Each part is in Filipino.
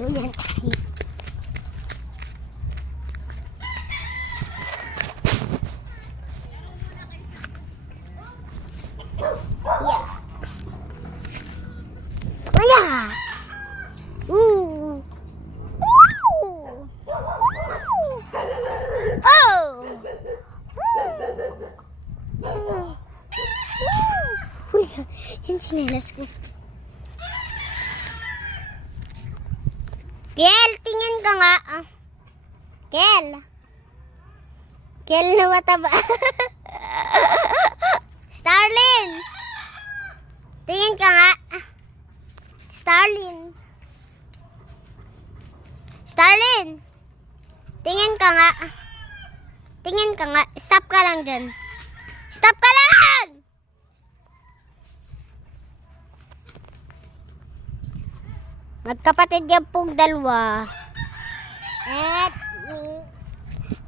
Duyan tayo. Yeah. Wala. Ooh. Ooh. Oh. Uy, yung sinelas ko. Kel, tingin ka nga. Kel. Kel na mataba. Starlin. Tingin ka nga. Starlin. Starlin. Tingin ka nga. Tingin ka nga. Stop ka lang dyan. Stop ka lang! Magkapatid yan pong dalawa. At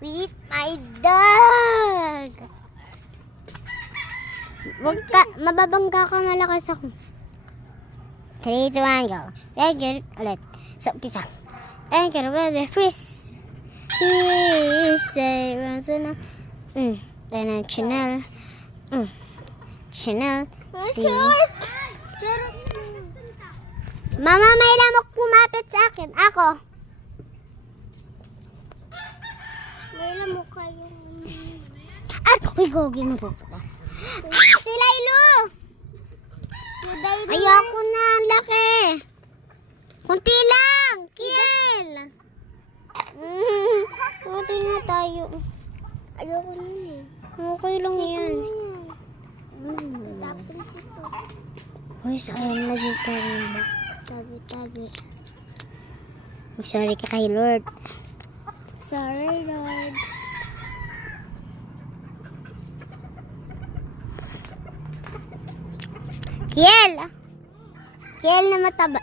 with my dog. Wag ka, mababangga ka, malakas ako. 3, 2, 1, go. Thank you. Ulit. So, umpisa. Thank you, baby. Freeze. He say, channel. Channel. See. Mama, may lamok kumapit sa akin. Ako. May lamok kayo. Uy, gogi mo po. Si Laylo! Ayoko na, ang laki. Kunti lang, Kiel. Kunti na tayo. Ayoko na eh. Okay lang yan. Tapos ito. Uy, sayang lagi tayo. Tabi. Sorry ka kay Lord. Sorry, Lord. Kiel! Kiel na mataba.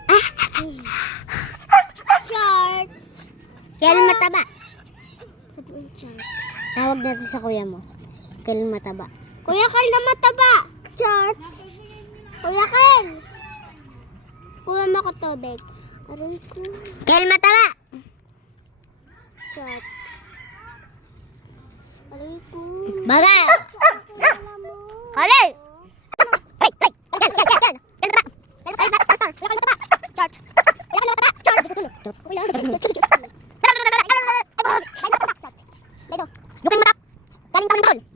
Charts! Kiel mataba. Sabihin charts. Tawag natin sa kuya mo. Kiel mataba. Kuya Kiel na mataba. Charts! Kuya Kiel! Kuya makatubig. Aray ko. Kiel mataba. Charts. Aray ko. Bagay!